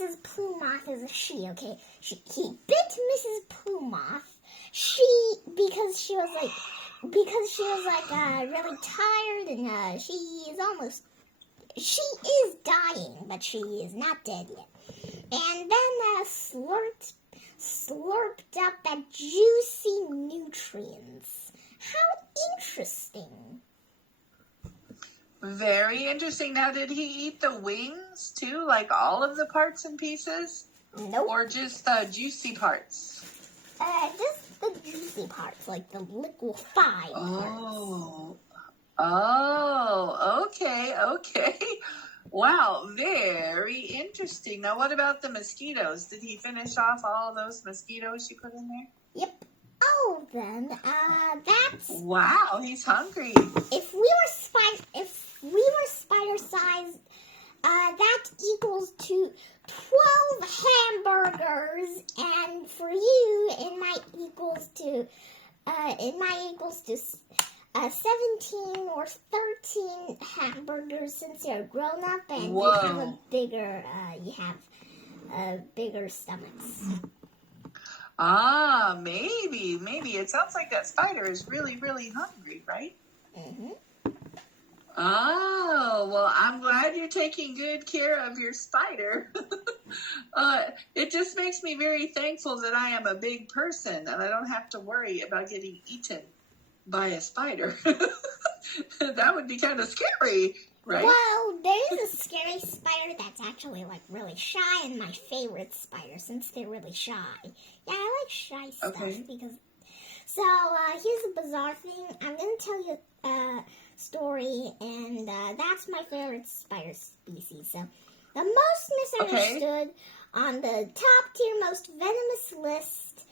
Mrs. Plumoth is a she, okay? He bit Mrs. Plumoth. Because she was really tired, and she is dying, but she is not dead yet. And then slurped up that juicy nutrients. How interesting. Very interesting. Now, did he eat the wings too, like all of the parts and pieces? Nope. Or just the juicy parts? Just the juicy parts, like the liquefied parts. Oh, okay. Wow, very interesting. Now, what about the mosquitoes? Did he finish off all those mosquitoes you put in there? Yep. All of them. That's... Wow, he's hungry. If we were spider size, that equals to 12 hamburgers, and for you, it might equals to 17 or 13 hamburgers since you're grown up and Whoa. you have bigger stomachs. Maybe. It sounds like that spider is really, really hungry, right? Mm-hmm. Oh, well, I'm glad you're taking good care of your spider. It just makes me very thankful that I am a big person and I don't have to worry about getting eaten by a spider. That would be kind of scary, right? Well, there is a scary spider that's actually like really shy, and my favorite spider since they're really shy. Yeah, I like shy stuff because. So here's a bizarre thing. I'm gonna tell you a story, and that's my favorite spider species. So the most misunderstood on the top tier, most venomous list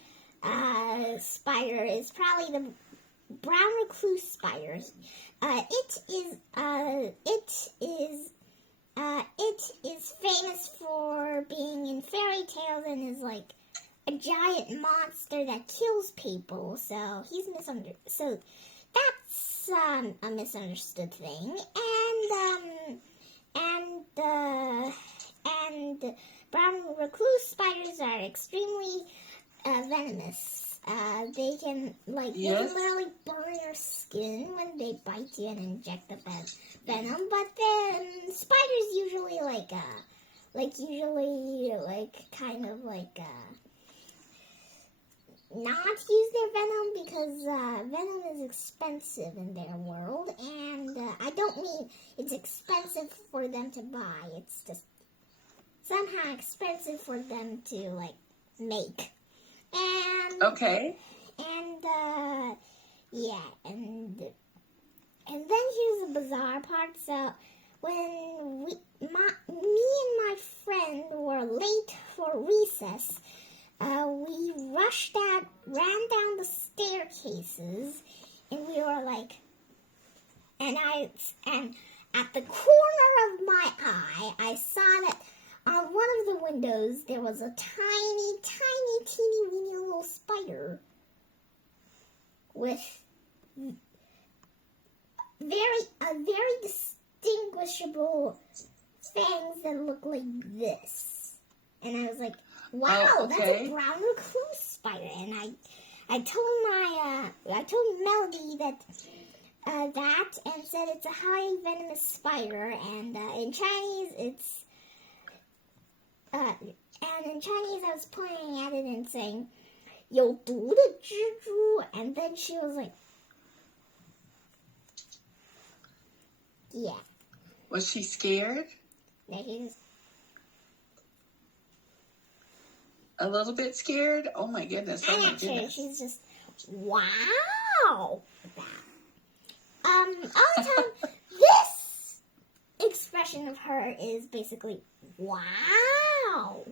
spider is probably the brown recluse spider. It is famous for being in fairy tales and is like a giant monster that kills people. So he's misunderstood. So that's a misunderstood thing. And brown recluse spiders are extremely venomous. They can literally burn your skin when they bite you and inject the venom. But then spiders usually not use their venom because venom is expensive in their world, and I don't mean it's expensive for them to buy. It's just somehow expensive for them to make. And then here's the bizarre part. So when me and my friend were late for recess, we ran down the staircases, and we were and at the corner of my eye, I saw that on one of the windows, there was a tiny, teeny, weeny little spider with very distinguishable fangs that look like this. And I was like, wow, that's a brown recluse spider. And I told Melody that and said it's a highly venomous spider, and in Chinese I was pointing at it and saying, 有毒的蜘蛛, and then she was like, yeah. Was she scared? Yeah, he was. A little bit scared? Oh my goodness, oh my goodness. She's just, wow. All the time, this expression of her is basically, wow.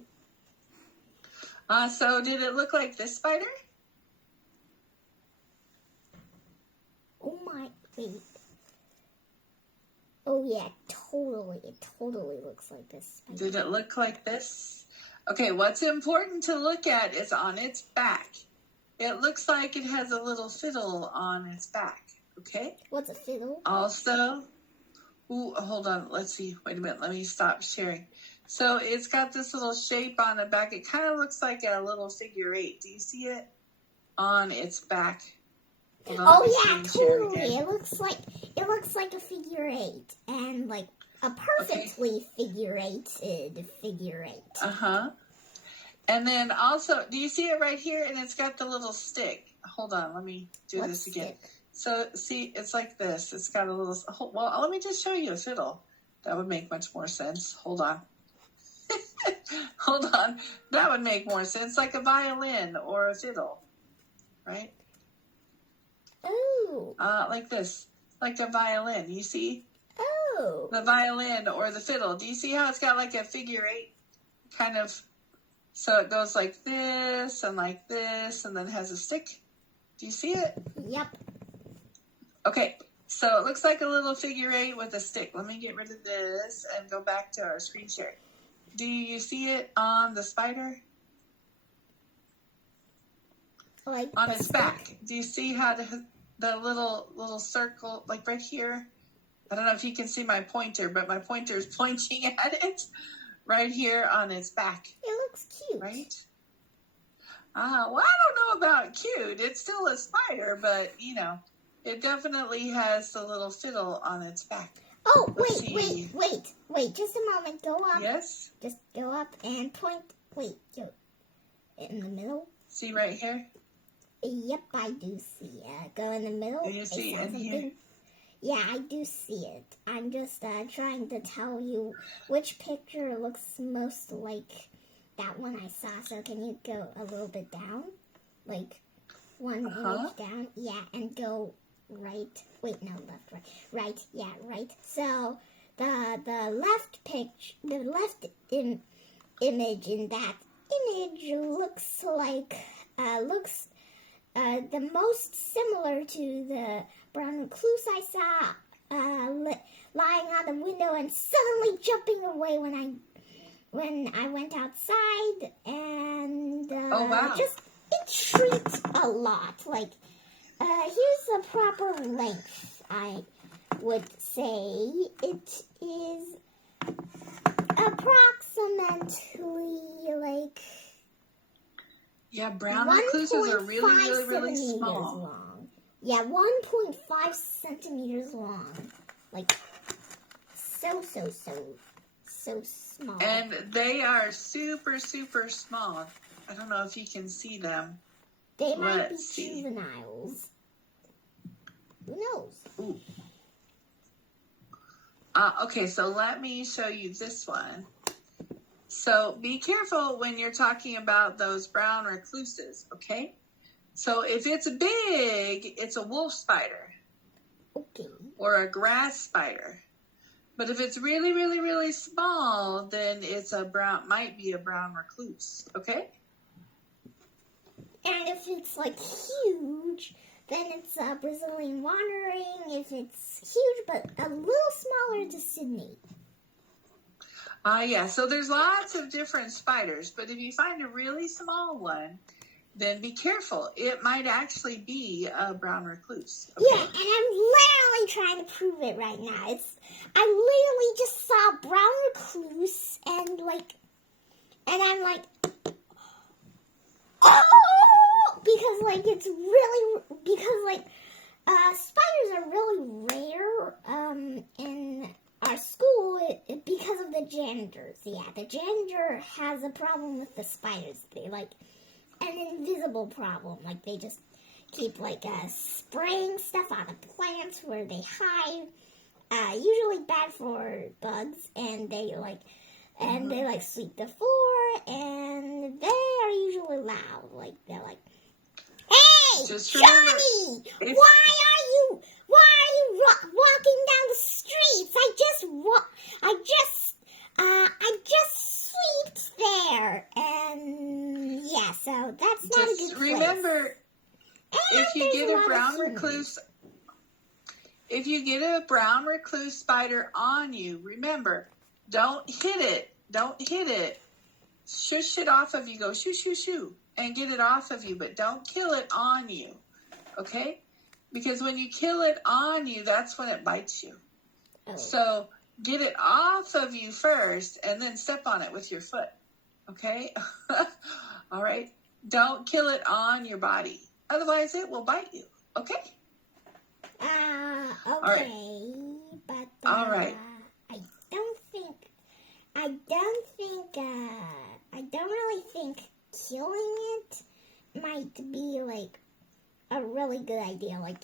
So did it look like this spider? Oh my, wait. Oh yeah, totally. It totally looks like this spider. Did it look like this? Okay, what's important to look at is on its back. It looks like it has a little fiddle on its back, okay? What's a fiddle? Also, hold on, let's see. Wait a minute, let me stop sharing. So it's got this little shape on the back. It kind of looks like a little figure 8. Do you see it on its back? Hold on, let me Oh yeah, screen share totally. again. It looks like a figure 8, and like a perfectly figure 8 figure 8. Uh-huh. And then also, do you see it right here? And it's got the little stick. Hold on, let me do What this again. stick? So, see, it's like this. It's got a little, well, let me just show you a fiddle. That would make much more sense. Hold on. Hold on. That would make more sense. Like a violin or a fiddle, right? Oh. Like this. Like a violin, you see? Oh. The violin or the fiddle. Do you see how it's got like a figure 8 kind of? So it goes like this, and then has a stick. Do you see it? Yep. Okay, so it looks like a little figure 8 with a stick. Let me get rid of this and go back to our screen share. Do you see it on the spider? Like On the its stick? back. Do you see how the little circle, like right here? I don't know if you can see my pointer, but my pointer is pointing at it right here on its back. It looks cute. Right? Well, I don't know about cute. It's still a spider, but, it definitely has the little fiddle on its back. Oh, Let's wait. see. Just a moment. Go up. Yes? Just go up and point. Wait, go in the middle. See right here? Yep, I do see it. Go in the middle. Do you see I saw in here? something. Yeah, I do see it. I'm just trying to tell you which picture looks most like that one I saw. So can you go a little bit down? Like one image down? Yeah, and go right. Wait, no, left, right. Right, yeah, right. So the left image in that image looks like the most similar to the brown recluse I saw lying on the window and suddenly jumping away when I went outside, and Oh, wow. just it shrieked a lot. Like here's the proper length. I would say it is approximately like. Yeah, brown recluses are really, really, really centimeters small. long. Yeah, 1.5 centimeters long. Like, so small. And they are super, super small. I don't know if you can see them. They might Let's be see. juveniles. Who knows? Ooh. Okay, so let me show you this one. So be careful when you're talking about those brown recluses, okay? So if it's big, it's a wolf spider. Okay. Or a grass spider. But if it's really, really, really small, then it's might be a brown recluse, okay? And if it's like huge, then it's a Brazilian wandering. If it's huge but a little smaller, it's a Sydney. Yeah, so there's lots of different spiders, but if you find a really small one, then be careful. It might actually be a brown recluse. Okay? Yeah, and I'm literally trying to prove it right now. I literally just saw brown recluse and I'm like, oh, because spiders are really rare in our school because of the janitors. Yeah, the janitor has a problem with the spiders. They like an invisible problem. Like they just keep spraying stuff on the plants where they hide. Usually bad for bugs, and they sweep the floor, and they are usually loud. Like they're like, "Hey, Just Johnny, remember, why are you walking down the streets? I just sweeped there, and yeah, so that's not a good just place. remember, if you there's get a a lot of brown humans. recluse, if you get a brown recluse spider on you, remember, don't hit it. Don't hit it. Shush it off of you. Go shoo, shoo, shoo, and get it off of you, but don't kill it on you, okay? Because when you kill it on you, that's when it bites you. Oh. So get it off of you first and then step on it with your foot. Okay? All right? Don't kill it on your body. Otherwise, it will bite you. Okay? Okay, All right. but All right. I don't really think killing it might be like a really good idea. Like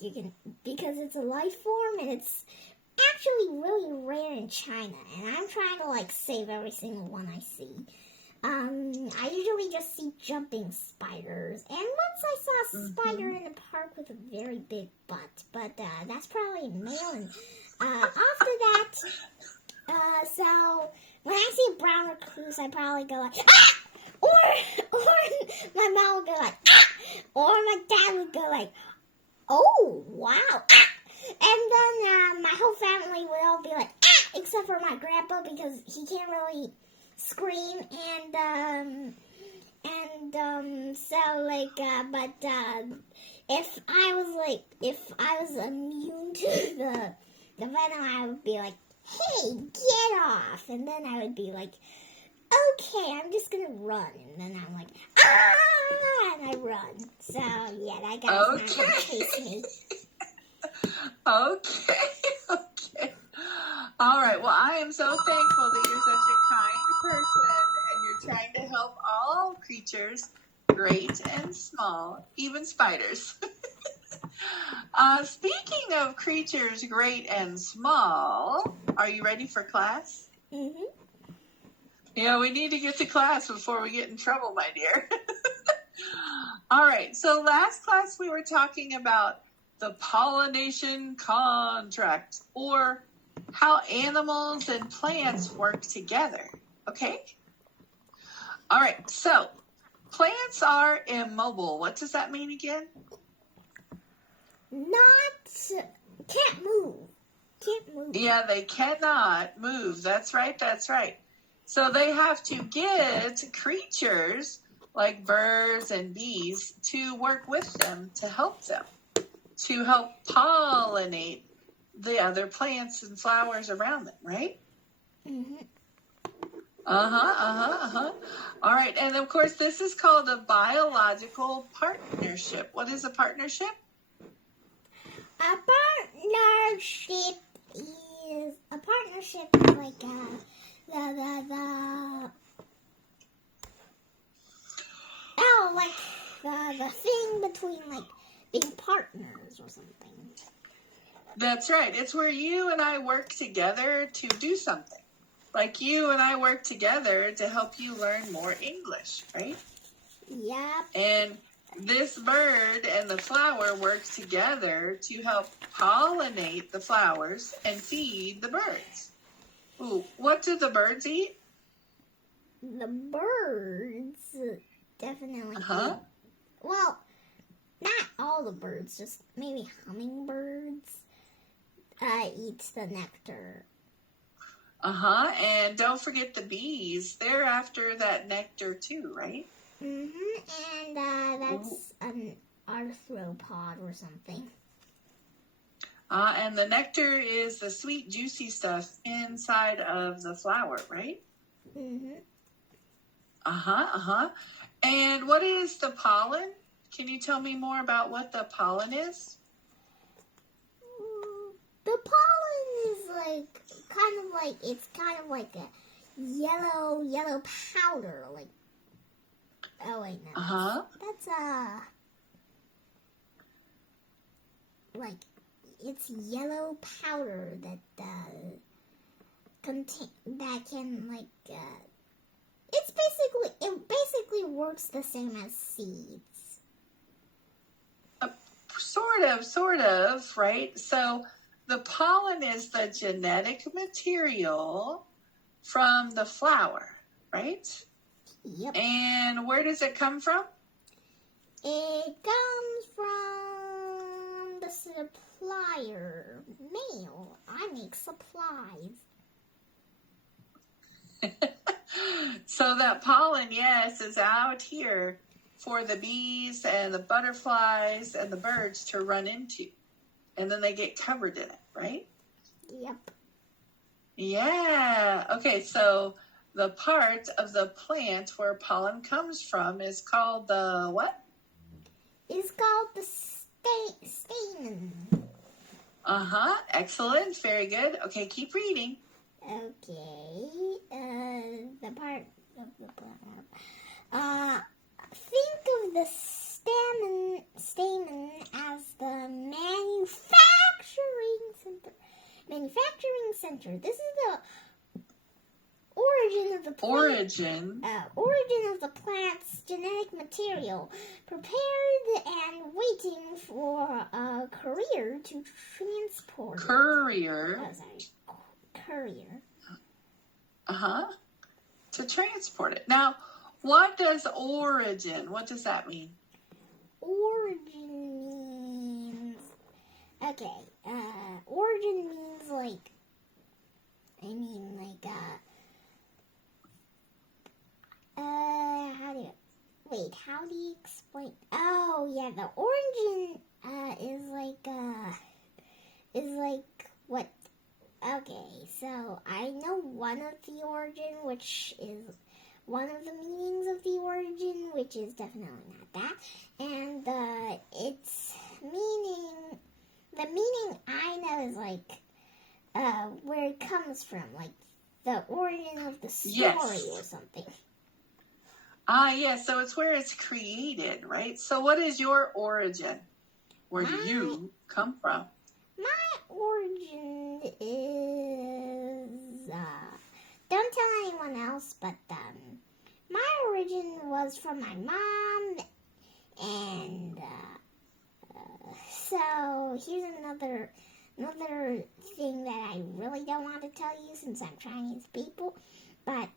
because it's a life form and it's actually really rare in China, and I'm trying to like save every single one I see. I usually just see jumping spiders, and once I saw a spider in the park with a very big butt, but that's probably a male. And after that, so when I see a brown recluse, I probably go like ah, or my mom would go like ah, or my dad would go like, oh wow, ah. And then my whole family would all be like ah, except for my grandpa because he can't really scream, and so like but if I was immune to the venom, I would be like, hey, get off, and then I would be like, okay, I'm just gonna run, and then I'm like, ah, and I run. So yeah, that guy's not gonna chase me. Okay. All right. Well, I am so thankful that you're such a kind person and you're trying to help all creatures, great and small, even spiders. Speaking of creatures, great and small, are you ready for class? Mm-hmm. Yeah, we need to get to class before we get in trouble, my dear. All right. So last class we were talking about the pollination contract, or how animals and plants work together. Okay? All right. So plants are immobile. What does that mean again? Can't move. Yeah, they cannot move. That's right. So they have to get creatures like birds and bees to work with them to help pollinate the other plants and flowers around them, right? Mm-hmm. All right, and of course this is called a biological partnership. What is a partnership? A partnership is like the thing between like being partners or something. That's right. It's where you and I work together to do something. Like you and I work together to help you learn more English, right? Yep. And this bird and the flower work together to help pollinate the flowers and feed the birds. Ooh, what do the birds eat? The birds definitely eat. Well, not all the birds, just maybe hummingbirds eats the nectar. And don't forget the bees. They're after that nectar too, right? Mm-hmm. And that's an arthropod or something. And the nectar is the sweet, juicy stuff inside of the flower, right? Mm-hmm. And what is the pollen? Can you tell me more about what the pollen is? The pollen is it's kind of like a yellow powder. Like, oh wait, no. That's like it's yellow powder that can like it basically works the same as seeds. Sort of, right? So the pollen is the genetic material from the flower, right? Yep. And where does it come from? It comes from the supplier. Mail. I make supplies. So that pollen, yes, is out here for the bees and the butterflies and the birds to run into. And then they get covered in it, right? Yep. Yeah. Okay, so the part of the plant where pollen comes from is called the what? It's called the stamen. Uh-huh. Excellent. Very good. Okay, keep reading. Okay. The part of the plant. Think of the stamen as the manufacturing center. This is the origin of the plant. Origin of the plant's genetic material, prepared and waiting for a courier to transport it. Courier. Courier. Uh-huh. To transport it. Now, what does origin? What does that mean? Origin means... Okay, origin means how do you explain? Oh, yeah, the origin, is what, okay, so I know one of the origin, which is one of the meanings of the origin, which is definitely not that, and, its meaning, the meaning I know is, where it comes from, the origin of the story or something. Yes, so it's where it's created, right? So what is your origin? Where do you come from? My origin is, don't tell anyone else, but, my origin was from my mom, and, so here's another thing that I really don't want to tell you since I'm Chinese people, but,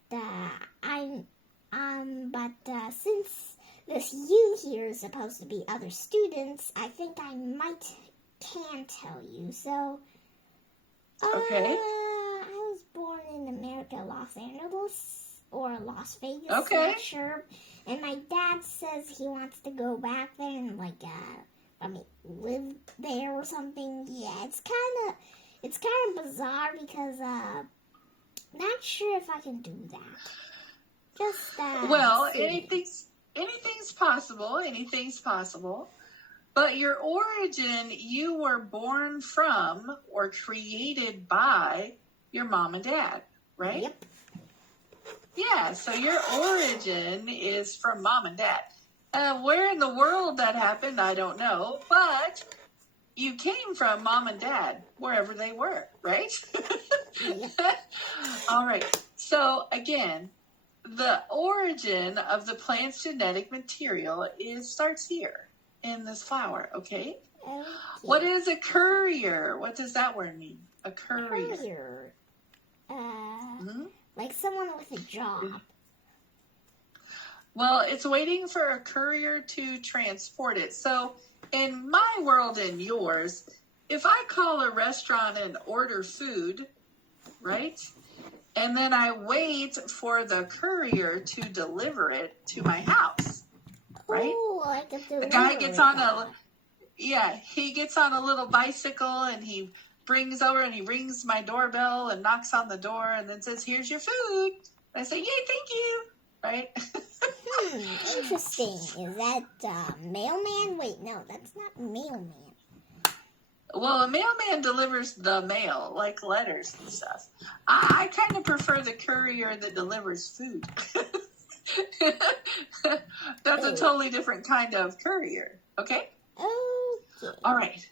since this you here is supposed to be other students, I think I can tell you. So, Okay. I was born in America, Los Angeles, or Las Vegas, Okay. I'm not sure. And my dad says he wants to go back there and, live there or something. Yeah, it's kind of bizarre because, not sure if I can do that. Just well, anything's possible. Anything's possible. But your origin, you were born from or created by your mom and dad, right? Yep. Yeah, so your origin is from mom and dad. Where in the world that happened, I don't know. But you came from mom and dad, wherever they were, right? All right. So, again, the origin of the plant's genetic material starts here in this flower, okay? What is a courier? What does that word mean? A courier. Courier. Like someone with a job. Well, it's waiting for a courier to transport it. So, in my world and yours, if I call a restaurant and order food, right? And then I wait for the courier to deliver it to my house, right? Oh, like a the guy gets on he gets on a little bicycle and he brings over and he rings my doorbell and knocks on the door and then says, "Here's your food." And I say, "Yay, thank you," right? Interesting. Is that mailman? Wait, no, that's not mailman. Well, a mailman delivers the mail, like letters and stuff. I kind of prefer the courier that delivers food. That's a totally different kind of courier, okay? Okay. All right.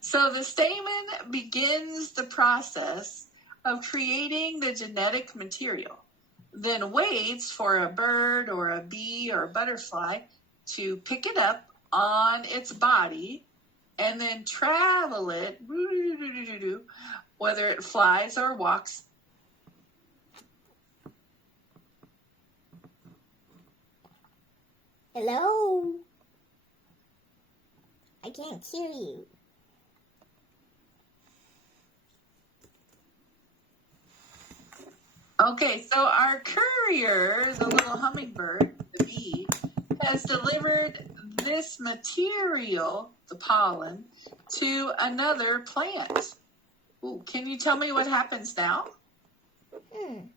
So the stamen begins the process of creating the genetic material, then waits for a bird or a bee or a butterfly to pick it up on its body and then travel it, whether it flies or walks. Hello? I can't hear you. Okay, so our courier, the little hummingbird, the bee, has delivered this material, the pollen, to another plant, Ooh, can you tell me what happens now? Then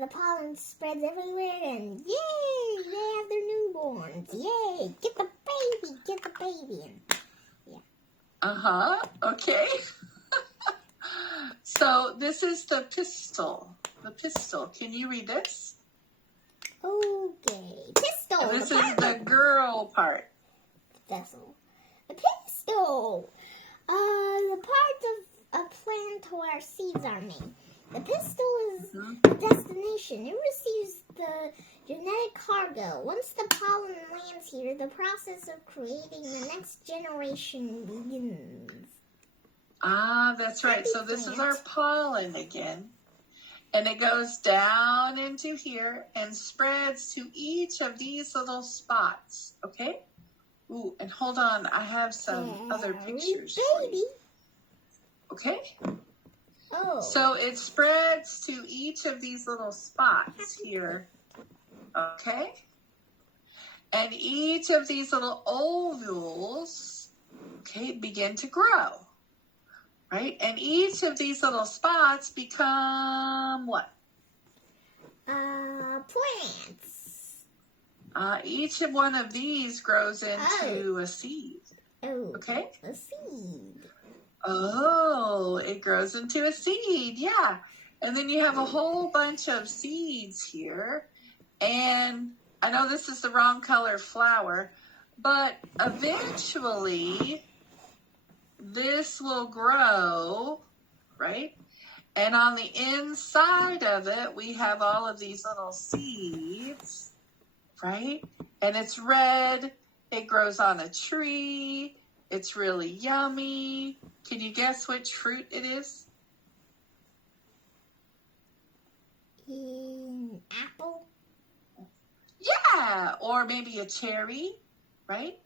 the pollen spreads everywhere, and yay, they have their newborns. Yay, get the baby. And Okay. So this is the pistil. The pistil. Can you read this? okay, pistil. And this is the girl part. Vessel. The pistil. The part of a plant where seeds are made. The pistil is the destination. It receives the genetic cargo. Once the pollen lands here, the process of creating the next generation begins. Ah, that's right. So this is our pollen again. And it goes down into here and spreads to each of these little spots. Okay? Ooh, and hold on. I have some other pictures for you. Okay? Oh. So it spreads to each of these little spots here. Okay? And each of these little ovules, okay, begin to grow. Right? And each of these little spots become what? Plants. Each of one of these grows into a seed. Oh. Okay? A seed. Oh, it grows into a seed. Yeah. And then you have a whole bunch of seeds here. And I know this is the wrong color flower, but eventually this will grow, right? And on the inside of it, we have all of these little seeds, right? And it's red. It grows on a tree. It's really yummy. Can you guess which fruit it is? An apple? Yeah, or maybe a cherry, right?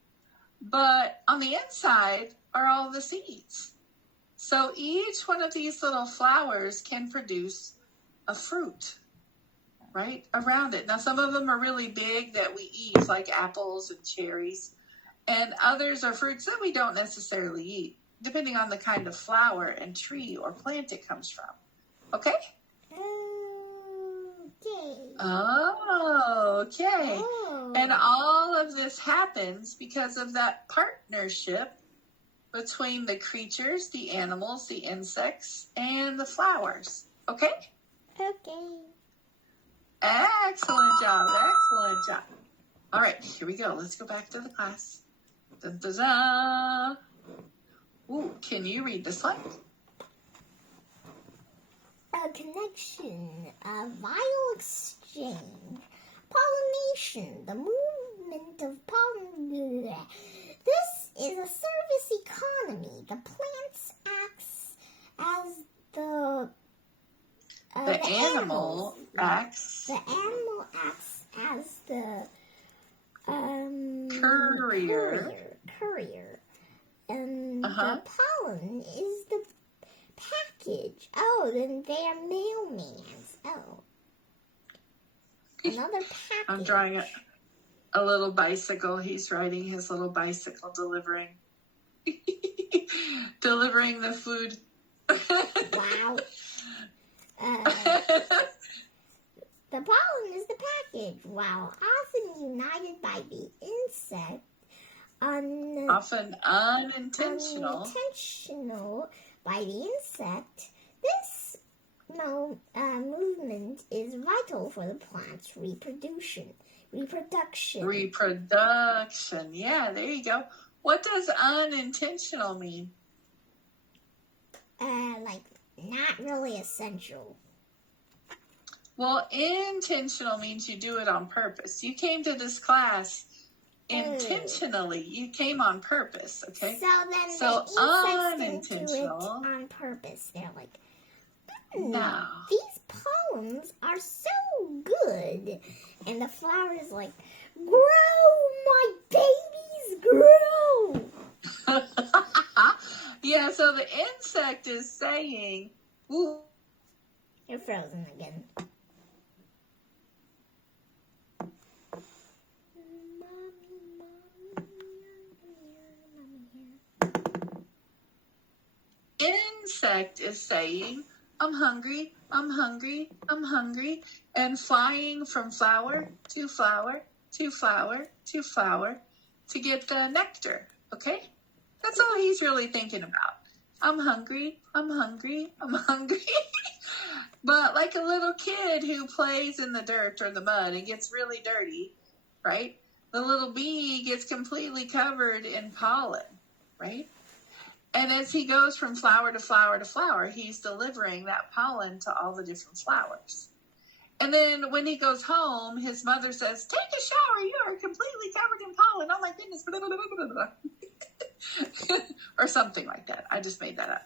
But on the inside are all the seeds. So each one of these little flowers can produce a fruit, right, around it. Now, some of them are really big that we eat, like apples and cherries. And others are fruits that we don't necessarily eat, depending on the kind of flower and tree or plant it comes from. Okay? Okay. Oh. And all of this happens because of that partnership between the creatures, the animals, the insects, and the flowers. Okay? Okay. Excellent job. Excellent job. All right, here we go. Let's go back to the class. Dun, dun, dun. Ooh, can you read this one? A connection, a vital exchange, pollination, the movement of pollen. This is a service economy. The plants acts as the animal acts. The animal acts as the courier. And the pollen is the package. Oh, then they are mailmans. Oh. Another package. I'm drawing a little bicycle. He's riding his little bicycle, delivering the food. Wow. The pollen is the package, while often united by the insect, often unintentional by the insect. This movement is vital for the plant's reproduction. Yeah, there you go. What does unintentional mean? Like not really essential. Well, intentional means you do it on purpose. You came to this class intentionally. You came on purpose, okay? So the insects didn't do it on purpose. They're like, no. These pollens are so good. And the flower is like, grow, my babies, grow. Yeah, so the insect is saying, ooh. You're frozen again. insect is saying, I'm hungry, I'm hungry, I'm hungry, and flying from flower to flower to flower to flower to get the nectar, okay? That's all he's really thinking about. I'm hungry, I'm hungry, I'm hungry. But like a little kid who plays in the dirt or the mud and gets really dirty, right? The little bee gets completely covered in pollen, right? And as he goes from flower to flower to flower, he's delivering that pollen to all the different flowers. And then when he goes home, his mother says, take a shower, you are completely covered in pollen. Oh my goodness. Or something like that. I just made that up.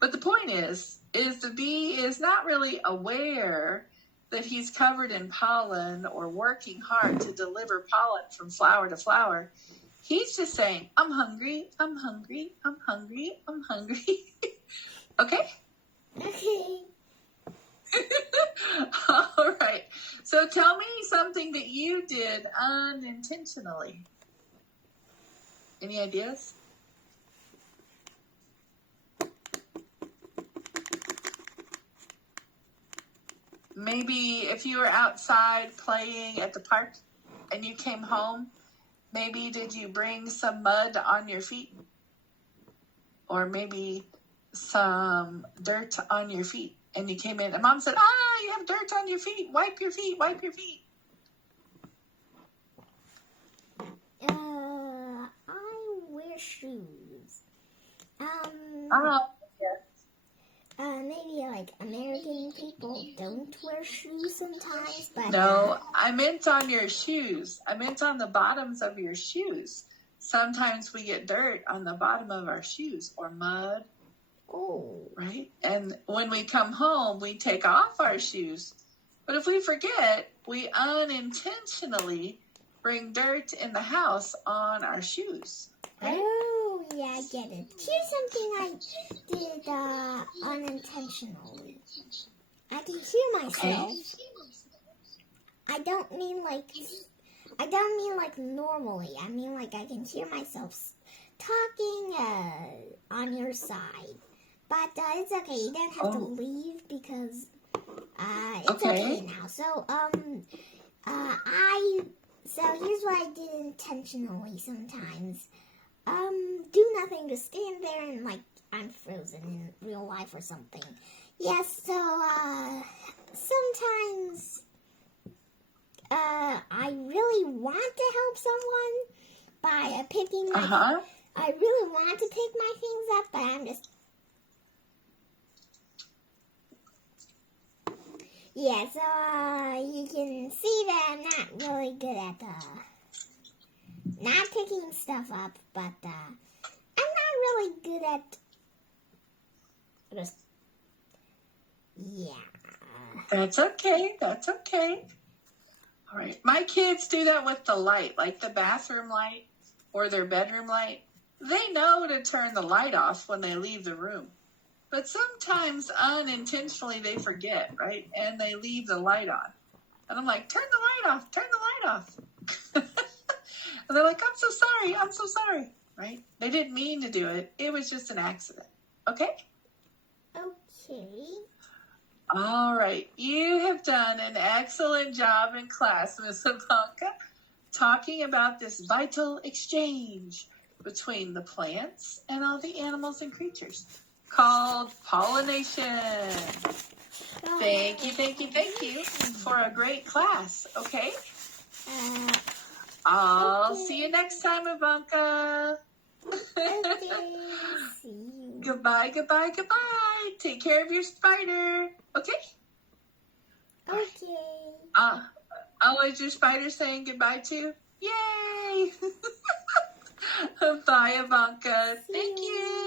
But the point is the bee is not really aware that he's covered in pollen or working hard to deliver pollen from flower to flower. He's just saying, I'm hungry, I'm hungry, I'm hungry, I'm hungry. Okay? Okay. All right. So tell me something that you did unintentionally. Any ideas? Maybe if you were outside playing at the park and you came home, maybe did you bring some mud on your feet? Or maybe some dirt on your feet. And you came in and Mom said, you have dirt on your feet. Wipe your feet, wipe your feet. I wear shoes. Yes. Maybe like American people don't wear shoes sometimes, but No, I meant on your shoes. I meant on the bottoms of your shoes. Sometimes we get dirt on the bottom of our shoes or mud. Oh. Right? And when we come home, we take off our shoes. But if we forget, we unintentionally bring dirt in the house on our shoes. Right? Oh, yeah, I get it. Here's something I did unintentionally. I can hear myself. Okay. I don't mean like normally. I mean like I can hear myself talking on your side. But it's okay. You don't have to leave because it's okay now. So so here's what I did intentionally sometimes. Do nothing, just stand there and like I'm frozen in real life or something. Yes, so sometimes I really want to help someone by picking my I really want to pick my things up, but I'm just yeah, so you can see that I'm not really good at not picking stuff up, but I'm not really good at just That's okay. That's okay. All right. My kids do that with the light, like the bathroom light or their bedroom light. They know to turn the light off when they leave the room. But sometimes unintentionally they forget, right? And they leave the light on. And I'm like, turn the light off, turn the light off. And they're like, I'm so sorry, right? They didn't mean to do it. It was just an accident. Okay? Okay. All right. You have done an excellent job in class, Miss Ivanka, talking about this vital exchange between the plants and all the animals and creatures called pollination. Thank you for a great class, okay? I'll see you next time, Ivanka. Okay. See you. Goodbye. Take care of your spider, okay? Okay. Is your spider saying goodbye too? Yay! Bye, Ivanka. Thank you.